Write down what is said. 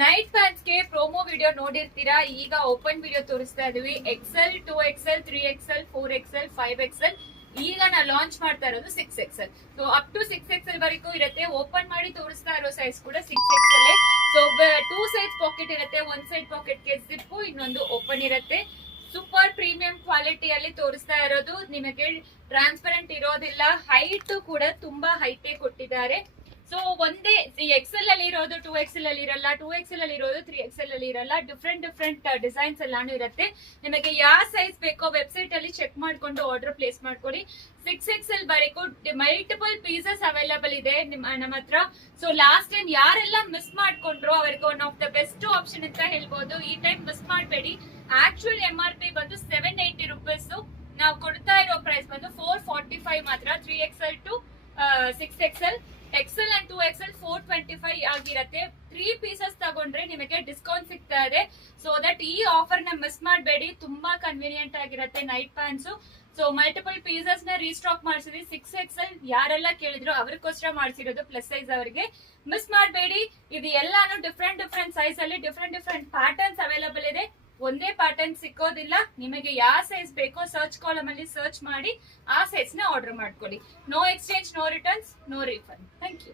Night pants ಗೆ promo video ನೋಡಿರ್ತೀರಾ. ಈಗ ಓಪನ್ ವಿಡಿಯೋ ತೋರಿಸ್ತಾ ಇದೀವಿ. XL, 2XL, 3XL, 4XL, 5XL. ಈಗ ನಾವು ಲಾಂಚ್ ಮಾಡ್ತಾ ಇರೋದು 6XL. So up to 6XL ವರೆಗೂ ಇರುತ್ತೆ. ಓಪನ್ ಮಾಡಿ ತೋರಿಸ್ತಾ ಇರೋ ಸೈಜ್ ಕೂಡ 6XL. ಸೊ 2 ಸೈಡ್ ಪಾಕೆಟ್ ಇರುತ್ತೆ. ಒಂದ್ ಸೈಡ್ ಪಾಕೆಟ್ ಗೆ ಜಿಪ್, ಇನ್ನೊಂದು ಓಪನ್ ಇರುತ್ತೆ. ಸೂಪರ್ ಪ್ರೀಮಿಯಂ ಕ್ವಾಲಿಟಿಯಲ್ಲಿ ತೋರಿಸ್ತಾ ಇರೋದು. ನಿಮಗೆ ಟ್ರಾನ್ಸ್ಪರೆಂಟ್ ಇರೋದಿಲ್ಲ. ಹೈಟ್ ಕೂಡ ತುಂಬಾ ಹೈಟೇ ಕೊಟ್ಟಿದ್ದಾರೆ. ಸೊ ಒಂದೇ XL ಅಲ್ಲಿ ಇರೋದು 2XL ಅಲ್ಲಿ ಇರಲ್ಲ, 2XL ಅಲ್ಲಿ ಇರೋದು 3XL ಅಲ್ಲಿ ಇರಲ್ಲ. ಡಿಫ್ರೆಂಟ್ ಡಿಸೈನ್ಸ್ ಎಲ್ಲಾನು ಇರುತ್ತೆ. ನಿಮಗೆ ಯಾವ ಸೈಜ್ ಬೇಕೋ ವೆಬ್ಸೈಟ್ ಅಲ್ಲಿ ಚೆಕ್ ಮಾಡ್ಕೊಂಡು ಆರ್ಡರ್ ಪ್ಲೇಸ್ ಮಾಡ್ಕೊಳ್ಳಿ. 6XL ವರೆಗೂ ಮಲ್ಟಿಪಲ್ ಪೀಸಸ್ ಅವೈಲಬಲ್ ಇದೆ ನಮ್ಮ ಹತ್ರ. ಸೊ ಲಾಸ್ಟ್ ಟೈಮ್ ಯಾರೆಲ್ಲ ಮಿಸ್ ಮಾಡ್ಕೊಂಡ್ರು ಅವರಿಗೆ one of the best option ಅಂತ ಹೇಳ್ಬೋದು. ಈ ಟೈಮ್ ಮಿಸ್ ಮಾಡಬೇಡಿ. ಆಕ್ಚುಲ್ MRP ಬಂದು 780 ರುಪೀಸ್. ನಾವು ಕೊಡ್ತಾ ಇರೋ ಪ್ರೈಸ್ ಬಂದು 445 ಮಾತ್ರ. 3XL to 6XL, XL and 2XL 425 ಆಗಿರತ್ತೆ. 3 ಪೀಸಸ್ ತಗೊಂಡ್ರೆ ನಿಮಗೆ ಡಿಸ್ಕೌಂಟ್ ಸಿಗ್ತಾ ಇದೆ. ಸೊ ದಟ್ ಈ ಆಫರ್ ನ ಮಿಸ್ ಮಾಡಬೇಡಿ. ತುಂಬಾ ಕನ್ವೀನಿಯಂಟ್ ಆಗಿರತ್ತೆ night pants. So multiple pieces ನ ರೀಸ್ಟಾಕ್ ಮಾಡಿಸಿದ್ವಿ. 6XL ಯಾರೆಲ್ಲ ಕೇಳಿದ್ರು ಅವ್ರಿಗೋಸ್ಕರ ಮಾಡಿಸಿರೋದು, ಪ್ಲಸ್ ಸೈಜ್ ಅವರಿಗೆ. ಮಿಸ್ ಮಾಡಬೇಡಿ. ಇದು ಎಲ್ಲಾನು ಡಿಫ್ರೆಂಟ್ ಸೈಜ್ ಅಲ್ಲಿ ಡಿಫ್ರೆಂಟ್ ಪ್ಯಾಟರ್ನ್ಸ್ ಅವೈಲಬಲ್ ಇದೆ. ಒಂದೇ ಪ್ಯಾಟರ್ನ್ ಸಿಕ್ಕೋದಿಲ್ಲ. ನಿಮಗೆ ಯಾವ ಸೈಜ್ ಬೇಕೋ ಸರ್ಚ್ ಕಾಲಮ್ ಅಲ್ಲಿ ಸರ್ಚ್ ಮಾಡಿ ಆ ಸೈಜ್ ನ ಆರ್ಡರ್ ಮಾಡ್ಕೊಳ್ಳಿ. No exchange, no returns, no refund. Thank you.